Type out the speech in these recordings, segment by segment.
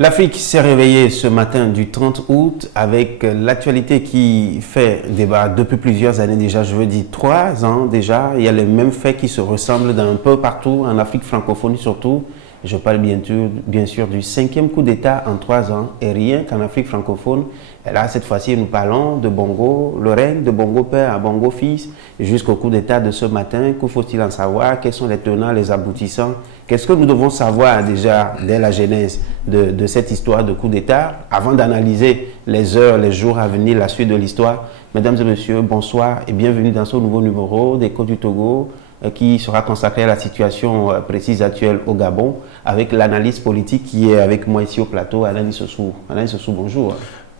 L'Afrique s'est réveillée ce matin du 30 août avec l'actualité qui fait débat depuis plusieurs années déjà, je veux dire 3 ans déjà. Il y a les mêmes faits qui se ressemblent d'un peu partout, en Afrique francophone surtout. Je parle bien sûr du 5e coup d'État en 3 ans et rien qu'en Afrique francophone. Et là, cette fois-ci, nous parlons de Bongo, le règne de Bongo père à Bongo fils jusqu'au coup d'État de ce matin. Que faut-il en savoir? Quels sont les tenants, les aboutissants? Qu'est-ce que nous devons savoir déjà dès la genèse de cette histoire de coup d'État avant d'analyser les heures, les jours à venir, la suite de l'histoire? Mesdames et messieurs, bonsoir et bienvenue dans ce nouveau numéro d'Écho du Togo qui sera consacré à la situation précise actuelle au Gabon avec l'analyse politique qui est avec moi ici au plateau, Alain Sossou. Alain Sossou, bonjour.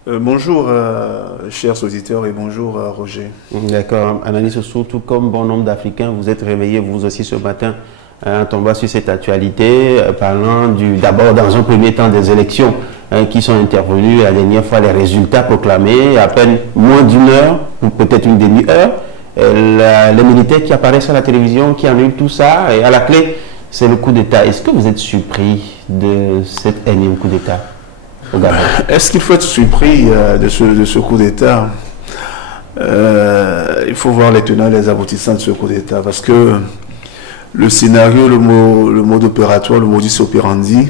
Bonjour, chers auditeurs, et bonjour, Roger. D'accord. Alain Sossou, tout comme bon nombre d'Africains, vous êtes réveillés, vous aussi, ce matin, en tombant sur cette actualité, parlant d'abord, dans un premier temps, des élections qui sont intervenues. La dernière fois, les résultats proclamés, à peine moins d'une heure, ou peut-être une demi-heure. Les militaires qui apparaissent à la télévision, qui annulent tout ça, et à la clé, c'est le coup d'État. Est-ce que vous êtes surpris de cet énième coup d'État au Gabon? Est-ce qu'il faut être surpris de ce coup d'État? Il faut voir les tenants et les aboutissants de ce coup d'État, parce que le scénario, le mode opératoire, le modus operandi,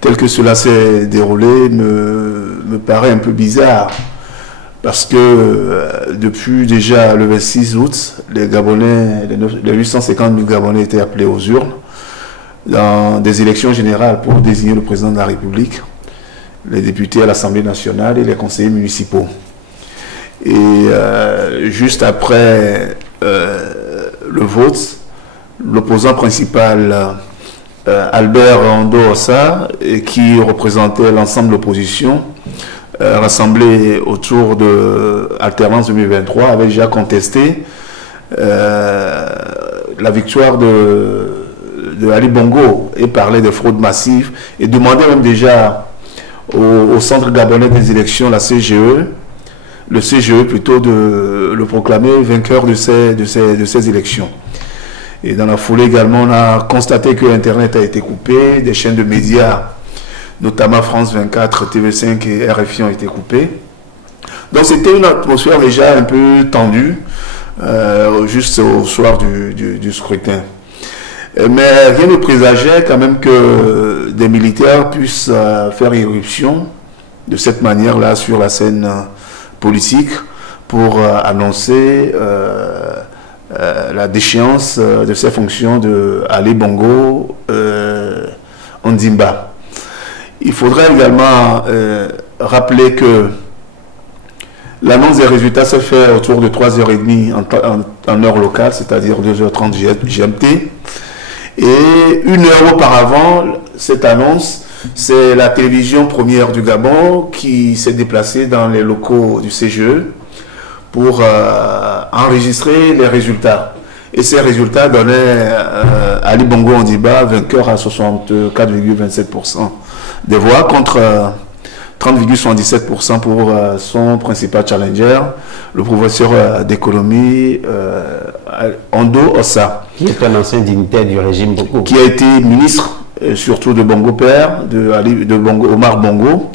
tel que cela s'est déroulé, me paraît un peu bizarre. Parce que depuis déjà le 26 août, les Gabonais, les 850 000 Gabonais étaient appelés aux urnes dans des élections générales pour désigner le président de la République, les députés à l'Assemblée nationale et les conseillers municipaux. Et juste après le vote, l'opposant principal, Albert Ondo-Ossa, qui représentait l'ensemble de l'opposition, rassemblé autour de Alternance 2023, avait déjà contesté la victoire de Ali Bongo et parlait de fraude massive et demandait même déjà au Centre gabonais des élections, la CGE, le CGE plutôt, de le proclamer vainqueur de ces élections. Et dans la foulée également, on a constaté que Internet a été coupé, des chaînes de médias, notamment France 24, TV5 et RFI ont été coupés. Donc c'était une atmosphère déjà un peu tendue, juste au soir du scrutin. Mais rien ne présageait quand même que des militaires puissent faire irruption de cette manière-là sur la scène politique pour annoncer la déchéance de ses fonctions de Ali Bongo Ondimba. Il faudrait également rappeler que l'annonce des résultats se fait autour de 3h30 en heure locale, c'est-à-dire 2h30 GMT. Et une heure auparavant, cette annonce, c'est la télévision première du Gabon qui s'est déplacée dans les locaux du CGE pour enregistrer les résultats. Et ces résultats donnaient Ali Bongo Ondimba vainqueur à 64,27% des voix contre 30,77% pour son principal challenger, le professeur d'économie Ondo-Ossa. Qui est un ancien dignitaire du régime Bongo. Qui a été ministre, surtout de Bongo père, de Bongo, Omar Bongo,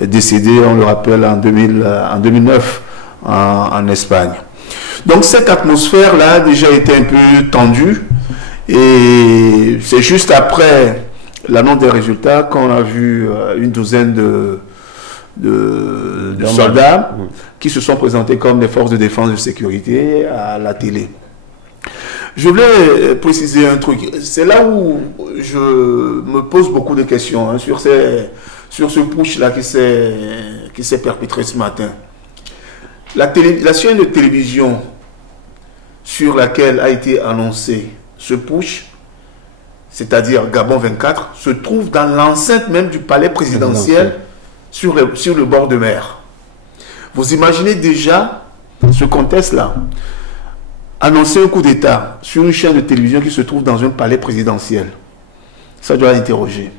décédé, on le rappelle, en 2009 en Espagne. Donc cette atmosphère-là a déjà été un peu tendue et c'est juste après l'annonce des résultats qu'on a vu une douzaine de soldats qui se sont présentés comme des forces de défense et de sécurité à la télé. Je voulais préciser un truc. C'est là où je me pose beaucoup de questions sur ce push-là qui s'est perpétré ce matin. La chaîne de télévision sur laquelle a été annoncé ce push, c'est-à-dire Gabon 24, se trouve dans l'enceinte même du palais présidentiel sur le bord de mer. Vous imaginez déjà ce contexte-là. Annoncer un coup d'État sur une chaîne de télévision qui se trouve dans un palais présidentiel. Ça doit interroger.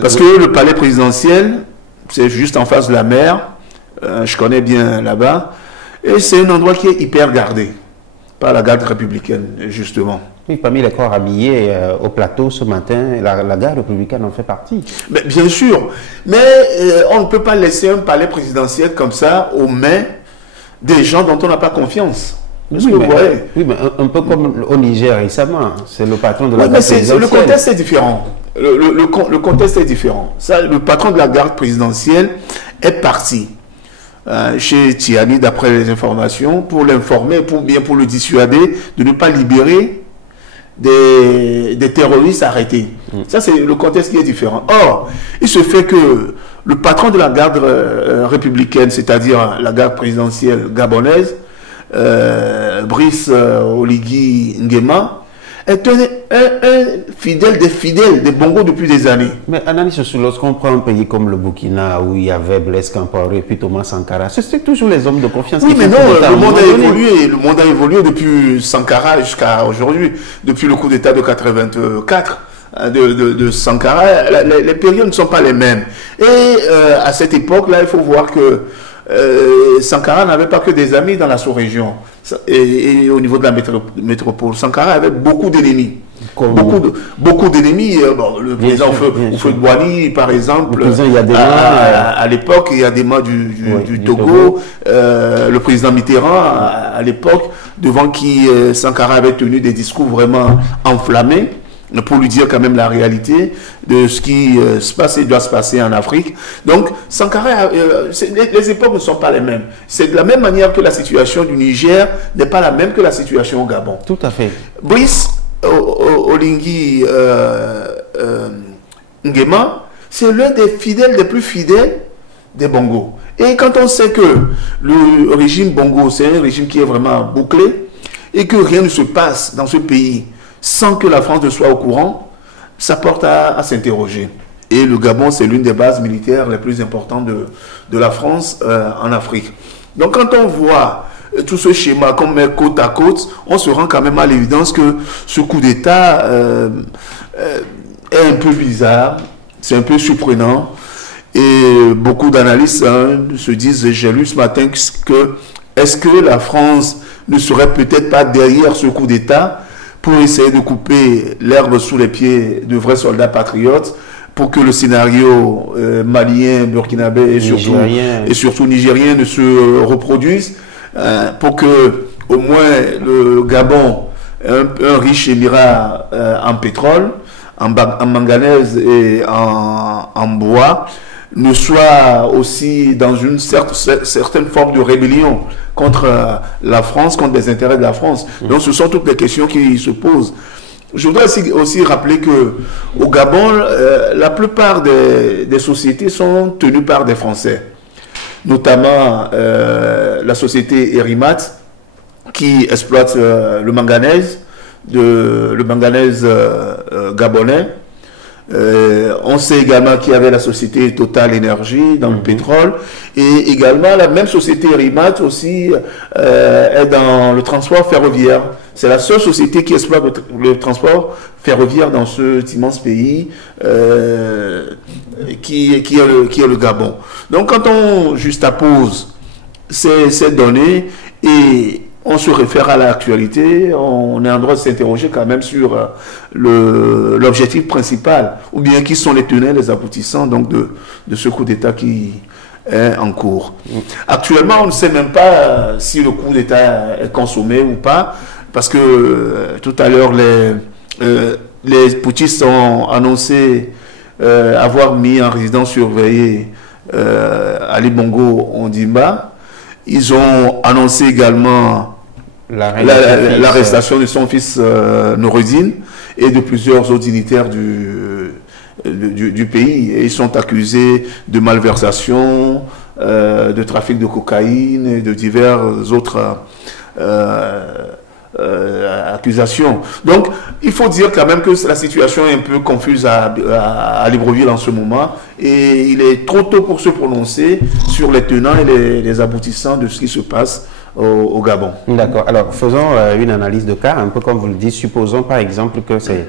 Parce que le palais présidentiel, c'est juste en face de la mer. Je connais bien là-bas. Et c'est un endroit qui est hyper gardé. par la garde républicaine, justement. Oui, parmi les corps habillés au plateau ce matin, la garde républicaine en fait partie. Mais, bien sûr, mais on ne peut pas laisser un palais présidentiel comme ça aux mains des gens dont on n'a pas confiance. Oui, mais un peu comme au Niger récemment, c'est le patron de la garde présidentielle. Le contexte est différent. Le contexte est différent. Ça, le patron de la garde présidentielle est parti chez Tiani, d'après les informations, pour l'informer, pour le dissuader de ne pas libérer des terroristes arrêtés. Ça, c'est le contexte qui est différent. Or, il se fait que le patron de la garde républicaine, c'est-à-dire la garde présidentielle gabonaise, Brice Oligui Nguema, est un fidèle des fidèles des Bongo depuis des années. Mais Ananis, lorsqu'on prend un pays comme le Burkina, où il y avait Blaise Compaoré et puis Thomas Sankara, c'est toujours les hommes de confiance. Oui, mais non, le monde a évolué. Le monde a évolué depuis Sankara jusqu'à aujourd'hui, depuis le coup d'État de 84. De Sankara, les périodes ne sont pas les mêmes. Et à cette époque-là, il faut voir que Sankara n'avait pas que des amis dans la sous-région et au niveau de la métropole. Sankara avait beaucoup d'ennemis. Beaucoup d'ennemis. Le président Houphouët-Boigny, par exemple, à l'époque, il y a des mots du Togo, le président Mitterrand, à l'époque, devant qui Sankara avait tenu des discours vraiment enflammés, pour lui dire quand même la réalité de ce qui se passe et doit se passer en Afrique. Donc, Sankara, les époques ne sont pas les mêmes. C'est de la même manière que la situation du Niger n'est pas la même que la situation au Gabon. Tout à fait. Brice Oligui Nguema, c'est l'un des plus fidèles des Bongo. Et quand on sait que le régime Bongo, c'est un régime qui est vraiment bouclé et que rien ne se passe dans ce pays sans que la France ne soit au courant, ça porte à s'interroger. Et le Gabon, c'est l'une des bases militaires les plus importantes de la France en Afrique. Donc quand on voit tout ce schéma qu'on met côte à côte, on se rend quand même à l'évidence que ce coup d'État est un peu bizarre, c'est un peu surprenant. Et beaucoup d'analystes se disent, j'ai lu ce matin, que est-ce que la France ne serait peut-être pas derrière ce coup d'État pour essayer de couper l'herbe sous les pieds de vrais soldats patriotes, pour que le scénario malien, burkinabé et surtout nigérien ne se reproduise, pour que au moins le Gabon, un riche émirat en pétrole, en manganèse et en bois, ne soit aussi dans une certaine forme de rébellion contre la France, contre les intérêts de la France. Donc ce sont toutes les questions qui se posent. Je voudrais aussi rappeler que au Gabon, la plupart des sociétés sont tenues par des Français, notamment la société Erimat qui exploite le manganèse gabonais. On sait également qu'il y avait la société Total Énergie dans le pétrole, et également la même société Erimat aussi est dans le transport ferroviaire. C'est la seule société qui exploite le transport ferroviaire dans cet immense pays qui est le Gabon. Donc quand on juxtapose ces données et on se réfère à l'actualité, on est en droit de s'interroger quand même sur l'objectif principal, ou bien qui sont les tenants, les aboutissants donc de ce coup d'État qui est en cours. Actuellement, on ne sait même pas si le coup d'État est consommé ou pas, parce que tout à l'heure, les putschistes ont annoncé avoir mis en résidence surveillée Ali Bongo Ondimba. Ils ont annoncé également l'arrestation de son fils Noureddine et de plusieurs autres dignitaires du pays. Et ils sont accusés de malversation, de trafic de cocaïne et de diverses autres accusations. Donc, il faut dire quand même que la situation est un peu confuse à Libreville en ce moment, et il est trop tôt pour se prononcer sur les tenants et les aboutissants de ce qui se passe au Gabon. D'accord. Alors, faisons une analyse de cas, un peu comme vous le dites. Supposons par exemple que c'est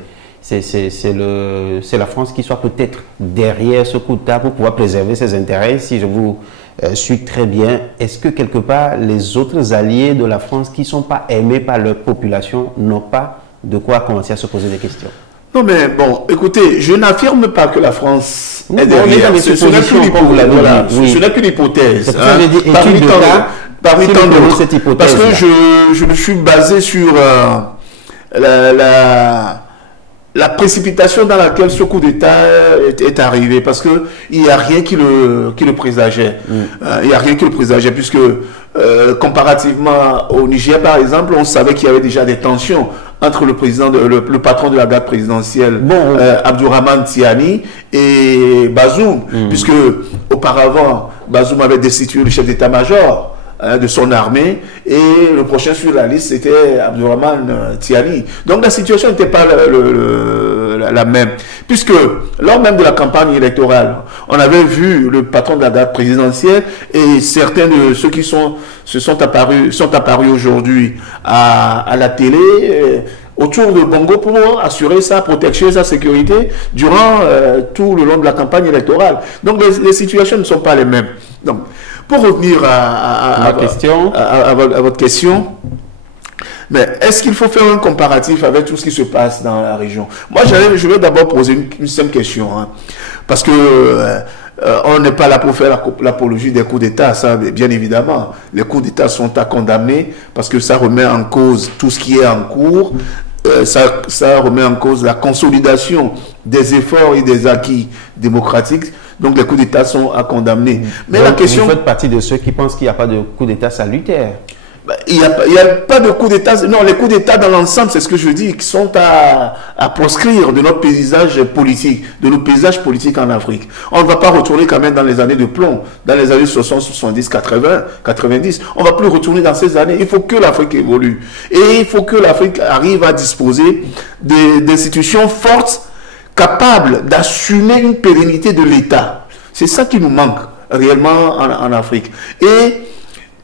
la France qui soit peut-être derrière ce coup d'État pour pouvoir préserver ses intérêts. Si je vous suit très bien. Est-ce que quelque part, les autres alliés de la France qui ne sont pas aimés par leur population n'ont pas de quoi commencer à se poser des questions? Non, mais bon, écoutez, je n'affirme pas que la France est bon, derrière. Ce n'est qu'une hypothèse. C'est pour ça que j'ai dit parmi tant d'autres. Cette hypothèse. Parce que je me suis basé sur la précipitation dans laquelle ce coup d'État est arrivé, parce que il n'y a rien qui le présageait. Il n'y a rien qui le présageait, puisque comparativement au Niger, par exemple, on savait qu'il y avait déjà des tensions entre le patron de la garde présidentielle, Abdourahmane Tiani, et Bazoum, puisque auparavant, Bazoum avait destitué le chef d'état-major de son armée, et le prochain sur la liste c'était Abdourahmane Tiani. Donc la situation n'était pas la même, puisque lors même de la campagne électorale, on avait vu le patron de la garde présidentielle et certains de ceux qui sont apparus aujourd'hui à la télé autour de Bongo pour assurer sa protection et sa sécurité durant tout le long de la campagne électorale. Donc les situations ne sont pas les mêmes. Donc, pour revenir à votre question, mais est-ce qu'il faut faire un comparatif avec tout ce qui se passe dans la région? Moi, je vais d'abord poser une simple question, hein, parce que on n'est pas là pour faire l'apologie des coups d'État, ça, bien évidemment. Les coups d'État sont à condamner parce que ça remet en cause tout ce qui est en cours. Ça remet en cause la consolidation des efforts et des acquis démocratiques. Donc les coups d'État sont à condamner. Mais donc, la question... Vous faites partie de ceux qui pensent qu'il n'y a pas de coup d'État salutaire. Il n'y a pas de coup d'État. Non, les coups d'État dans l'ensemble, c'est ce que je dis, qui sont à proscrire de notre paysage politique, de nos paysages politiques en Afrique. On ne va pas retourner quand même dans les années de plomb, dans les années 60, 70, 80, 90. On ne va plus retourner dans ces années. Il faut que l'Afrique évolue. Et il faut que l'Afrique arrive à disposer d'institutions fortes, capables d'assumer une pérennité de l'État. C'est ça qui nous manque réellement en Afrique. Et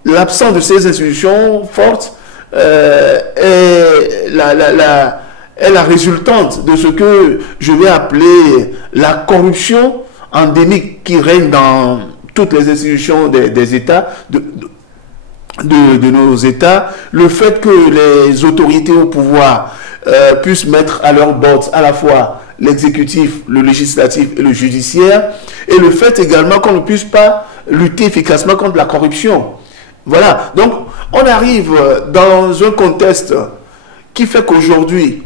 l'absence de ces institutions fortes est la résultante de ce que je vais appeler la corruption endémique qui règne dans toutes les institutions des États, de nos États. Le fait que les autorités au pouvoir puissent mettre à leur botte à la fois l'exécutif, le législatif et le judiciaire, et le fait également qu'on ne puisse pas lutter efficacement contre la corruption. Voilà, donc on arrive dans un contexte qui fait qu'aujourd'hui,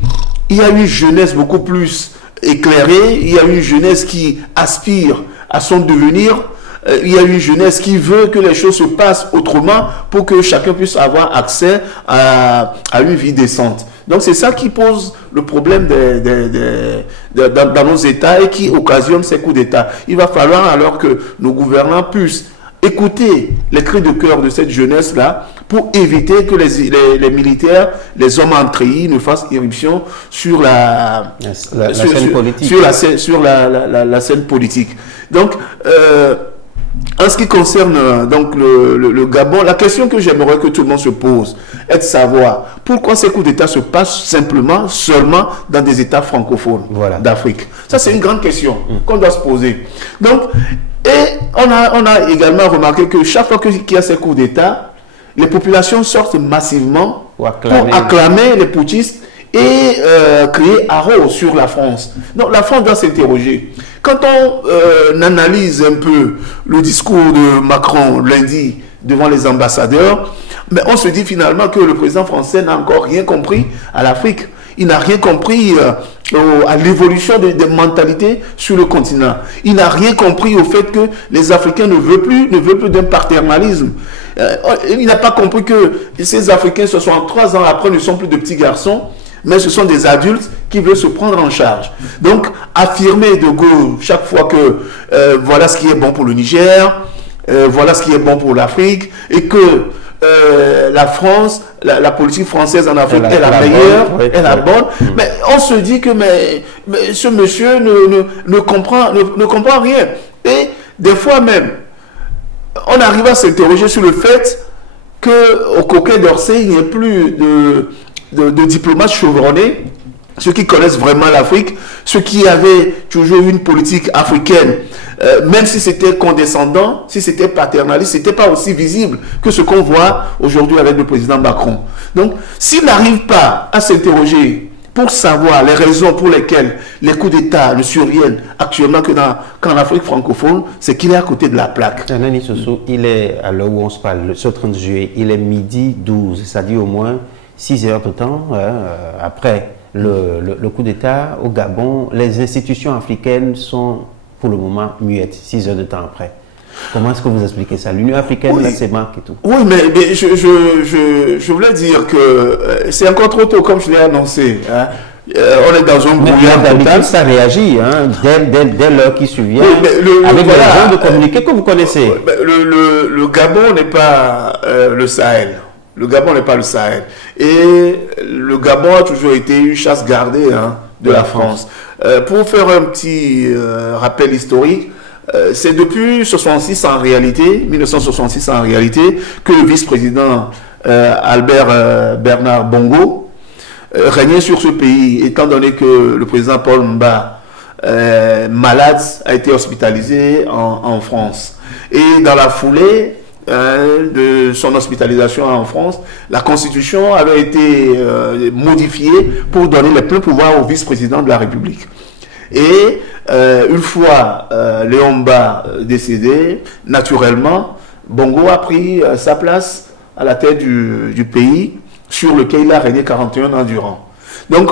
il y a une jeunesse beaucoup plus éclairée, il y a une jeunesse qui aspire à son devenir, il y a une jeunesse qui veut que les choses se passent autrement pour que chacun puisse avoir accès à une vie décente. Donc c'est ça qui pose le problème dans nos États et qui occasionne ces coups d'État. Il va falloir alors que nos gouvernants puissent écouter les cris de cœur de cette jeunesse-là pour éviter que les militaires, les hommes en treillis ne fassent irruption sur la scène politique. Sur la scène politique. Donc, en ce qui concerne donc le Gabon, la question que j'aimerais que tout le monde se pose est de savoir pourquoi ces coups d'État se passent seulement dans des États francophones d'Afrique. Ça, c'est une grande question qu'on doit se poser. Donc, et on a également remarqué que chaque fois qu'il y a ces coups d'État, les populations sortent massivement pour acclamer les putschistes et créer haro sur la France. Donc la France doit s'interroger. Quand on analyse un peu le discours de Macron lundi devant les ambassadeurs, mais on se dit finalement que le président français n'a encore rien compris à l'Afrique. Il n'a rien compris à l'évolution des mentalités sur le continent. Il n'a rien compris au fait que les Africains ne veulent plus d'un paternalisme. Il n'a pas compris que ces Africains, 63 ans après, ne sont plus de petits garçons, mais ce sont des adultes qui veulent se prendre en charge. Donc, affirmer de Gaulle chaque fois que voilà ce qui est bon pour le Niger, voilà ce qui est bon pour l'Afrique, et que la France, la politique française en Afrique est la meilleure, est la bonne. Mais on se dit que mais ce monsieur ne comprend rien. Et des fois même, on arrive à s'interroger sur le fait qu'au Coquet d'Orsay, il n'y a plus de diplomates chevronnés, ceux qui connaissent vraiment l'Afrique, ceux qui avaient toujours une politique africaine même si c'était condescendant, si c'était paternaliste, c'était pas aussi visible que ce qu'on voit aujourd'hui avec le président Macron. Donc, s'il n'arrive pas à s'interroger pour savoir les raisons pour lesquelles les coups d'État ne surviennent actuellement qu'en Afrique francophone, c'est qu'il est à côté de la plaque. Nani Soso, il est, à l'heure où on se parle, ce 30 juillet, il est midi 12, c'est-à-dire au moins 6 heures de temps après le coup d'État au Gabon. Les institutions africaines sont pour le moment muettes, 6 heures de temps après. Comment est-ce que vous expliquez ça? L'Union africaine, oui, la CEMAC et tout. Oui, mais je voulais dire que c'est encore trop tôt, comme je l'ai annoncé. Hein. On est dans un brouillard total. Ça réagit hein, dès l'heure qui survient, oui, avec les gens de communiquer que vous connaissez. Le Gabon n'est pas le Sahel. Le Gabon n'est pas le Sahel. Et le Gabon a toujours été une chasse gardée hein, de la France. Pour faire un petit rappel historique, c'est depuis 1966 en réalité, 1966 en réalité, que le vice-président Albert Bernard Bongo régnait sur ce pays, étant donné que le président Paul Mba, malade, a été hospitalisé en France. Et dans la foulée de son hospitalisation en France, la Constitution avait été modifiée pour donner les pleins pouvoirs au vice-président de la République. Et une fois Léon Mba décédé, naturellement, Bongo a pris sa place à la tête du pays sur lequel il a régné 41 ans durant. Donc,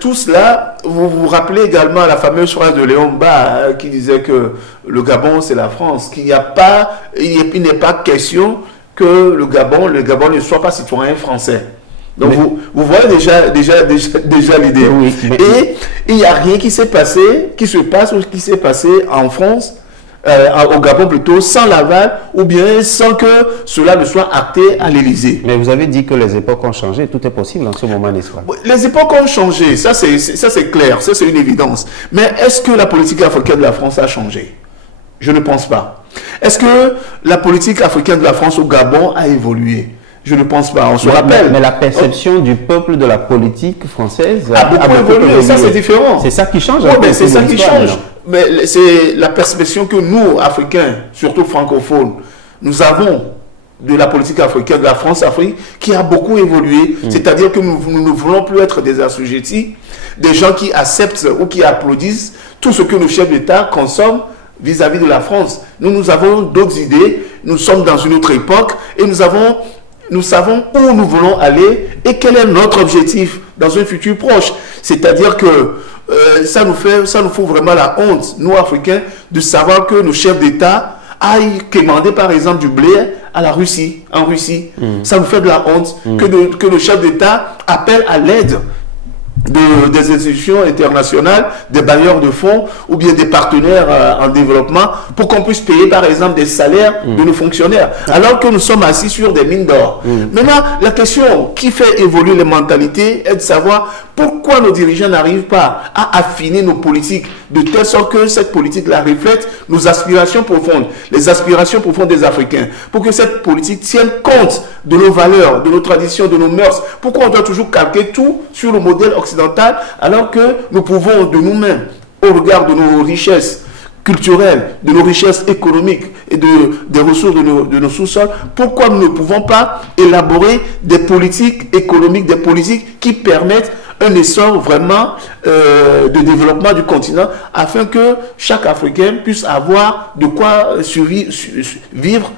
tout cela, vous vous rappelez également la fameuse phrase de Léon Mba qui disait que le Gabon c'est la France, qu'il n'y a pas, il n'est pas question que le Gabon ne soit pas citoyen français. Donc vous voyez déjà l'idée. Oui, et il n'y a rien qui s'est passé, qui se passe ou qui s'est passé en France, au Gabon plutôt, sans l'aval ou bien sans que cela ne soit acté à l'Élysée. Mais vous avez dit que les époques ont changé, tout est possible en ce moment, n'est-ce pas? Les époques ont changé, ça c'est clair, ça c'est une évidence. Mais est-ce que la politique africaine de la France a changé? Je ne pense pas. Est-ce que la politique africaine de la France au Gabon a évolué? Je ne pense pas, on se rappelle. Mais la perception du peuple de la politique française a beaucoup évolué, ça c'est différent. C'est ça qui change. Oui, mais c'est ça qui change. Mais c'est la perception que nous, Africains, surtout francophones, nous avons de la politique africaine, de la France-Afrique, qui a beaucoup évolué. C'est-à-dire que nous ne voulons plus être des assujettis, des gens qui acceptent ou qui applaudissent tout ce que nos chefs d'État consomment vis-à-vis de la France. Nous avons d'autres idées, nous sommes dans une autre époque et nous savons où nous voulons aller et quel est notre objectif dans un futur proche. C'est-à-dire que ça nous fout vraiment la honte, nous Africains, de savoir que nos chefs d'État aillent commander par exemple du blé à la Russie, en Russie. Ça nous fait de la honte que nos chefs d'État appellent à l'aide des institutions internationales, des bailleurs de fonds ou bien des partenaires en développement pour qu'on puisse payer par exemple des salaires de nos fonctionnaires alors que nous sommes assis sur des mines d'or. Maintenant, la question qui fait évoluer les mentalités est de savoir pourquoi nos dirigeants n'arrivent pas à affiner nos politiques de telle sorte que cette politique-là reflète nos aspirations profondes, les aspirations profondes des Africains, pour que cette politique tienne compte de nos valeurs, de nos traditions, de nos mœurs. Pourquoi on doit toujours calquer tout sur le modèle occidental alors que nous pouvons de nous-mêmes, au regard de nos richesses culturelles, de nos richesses économiques et des ressources de nos sous-sols, pourquoi nous ne pouvons pas élaborer des politiques économiques, des politiques qui permettent un essor vraiment de développement du continent afin que chaque Africain puisse avoir de quoi vivre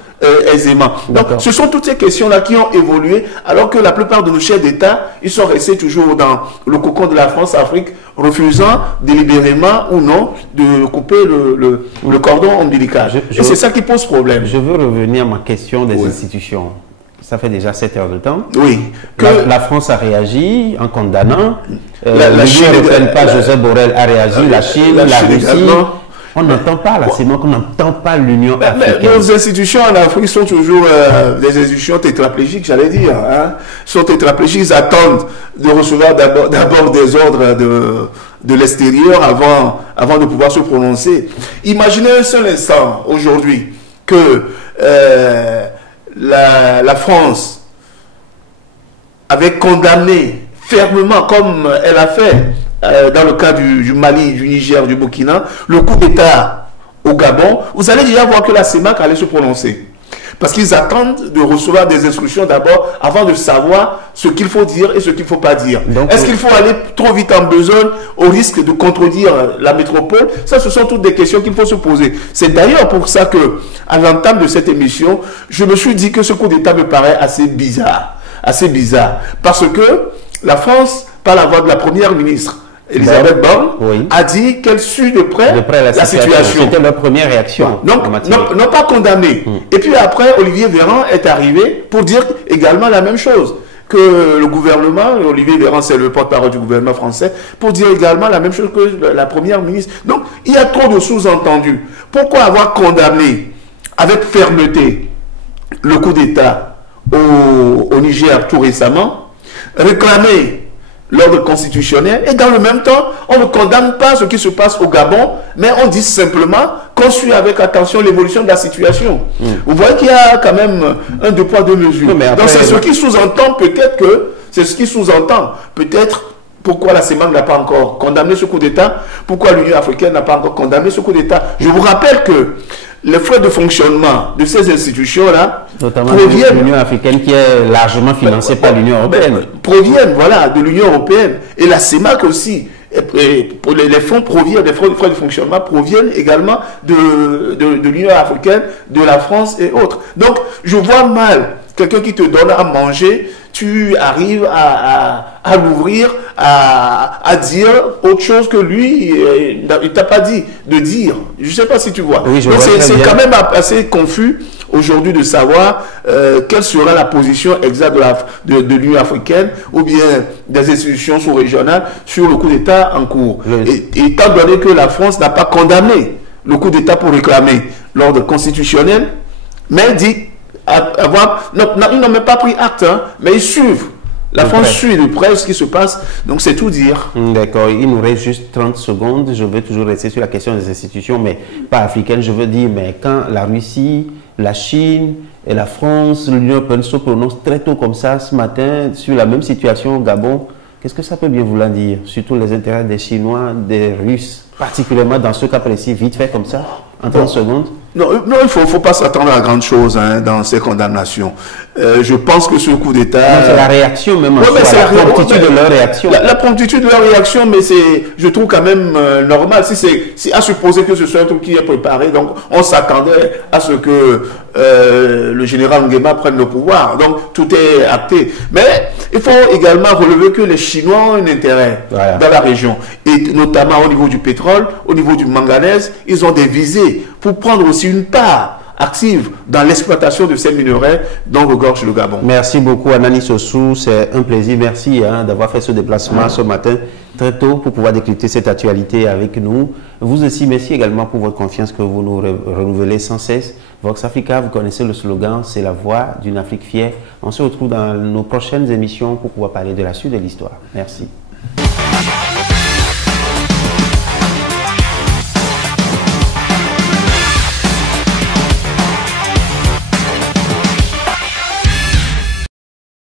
aisément. Donc, ce sont toutes ces questions-là qui ont évolué alors que la plupart de nos chefs d'État, ils sont restés toujours dans le cocon de la France-Afrique, refusant délibérément ou non de couper le cordon ombilical. Et c'est ça qui pose problème. Je veux revenir à ma question des institutions. Ça fait déjà 7 heures de temps. Oui. La France a réagi en condamnant. La Chine, Joseph Borrell a réagi. La Chine, la Russie. Également. On n'entend pas la CEMAC, on n'entend pas l'Union africaine. Nos institutions en Afrique sont toujours des institutions tétraplégiques, j'allais dire. Sont tétraplégiques, ils attendent de recevoir d'abord des ordres de l'extérieur avant de pouvoir se prononcer. Imaginez un seul instant aujourd'hui que la France avait condamné fermement, comme elle a fait dans le cas du Mali, du Niger, du Burkina, le coup d'État au Gabon, vous allez déjà voir que la CEMAC allait se prononcer. Parce qu'ils attendent de recevoir des instructions d'abord avant de savoir ce qu'il faut dire et ce qu'il ne faut pas dire. Est-ce qu'il faut aller trop vite en besogne au risque de contredire la métropole? Ça, ce sont toutes des questions qu'il faut se poser. C'est d'ailleurs pour ça que, à l'entame de cette émission, je me suis dit que ce coup d'État me paraît assez bizarre. Assez bizarre. Parce que la France, par la voix de la première ministre, Elisabeth Borne, a dit qu'elle suit de près la situation. C'était leur première réaction. Non pas condamné. Et puis après, Olivier Véran est arrivé pour dire également la même chose. Que le gouvernement, Olivier Véran, c'est le porte-parole du gouvernement français, pour dire également la même chose que la première ministre. Donc, il y a trop de sous-entendus. Pourquoi avoir condamné avec fermeté le coup d'État au Niger tout récemment, réclamer l'ordre constitutionnel, et dans le même temps, on ne condamne pas ce qui se passe au Gabon, mais on dit simplement qu'on suit avec attention l'évolution de la situation. Vous voyez qu'il y a quand même un deux poids, deux mesures. Donc c'est ce qui sous-entend peut-être que, c'est ce qui sous-entend peut-être pourquoi la CEMAC n'a pas encore condamné ce coup d'État, pourquoi l'Union africaine n'a pas encore condamné ce coup d'État. Je vous rappelle que les frais de fonctionnement de ces institutions-là proviennent de l'Union africaine qui est largement financée par l'Union européenne. Proviennent, voilà, de l'Union européenne. Et la CEMAC aussi. Les fonds proviennent, les frais de fonctionnement proviennent également de l'Union africaine, de la France et autres. Donc, je vois mal quelqu'un qui te donne à manger, tu arrives à l'ouvrir, à dire autre chose que lui, il ne t'a pas dit de dire. Je ne sais pas si tu vois. Oui, donc c'est quand même assez confus aujourd'hui de savoir quelle sera la position exacte de l'Union africaine ou bien des institutions sous-régionales sur le coup d'État en cours. Et étant donné que la France n'a pas condamné le coup d'État pour réclamer l'ordre constitutionnel, mais dit ils n'ont même pas pris acte, hein, mais ils suivent. La France suit de près ce qui se passe, donc c'est tout dire. D'accord, il nous reste juste 30 secondes. Je veux toujours rester sur la question des institutions, mais pas africaines. Je veux dire, mais quand la Russie, la Chine et la France, l'Union européenne se prononcent très tôt comme ça ce matin sur la même situation au Gabon, qu'est-ce que ça peut bien vouloir dire? Surtout les intérêts des Chinois, des Russes, particulièrement dans ce cas précis, vite fait comme ça, en 30 secondes. Non, il ne faut pas s'attendre à grande chose dans ces condamnations. Je pense que ce coup d'État... C'est la réaction même, c'est la promptitude de leur réaction. La promptitude de leur réaction, mais je trouve quand même normal. Si à supposer que ce soit un truc qui est préparé, donc on s'attendait à ce que le général Nguema prenne le pouvoir. Donc tout est acté. Mais il faut également relever que les Chinois ont un intérêt dans la région. Et notamment au niveau du pétrole, au niveau du manganèse, ils ont des visées pour prendre aussi une part active dans l'exploitation de ces minerais dont regorge le Gabon. Merci beaucoup Anani Sossou, c'est un plaisir, merci d'avoir fait ce déplacement ce matin très tôt pour pouvoir décrypter cette actualité avec nous. Vous aussi, merci également pour votre confiance que vous nous renouvelez sans cesse. Vox Africa, vous connaissez le slogan, c'est la voix d'une Afrique fière. On se retrouve dans nos prochaines émissions pour pouvoir parler de la suite de l'histoire. Merci.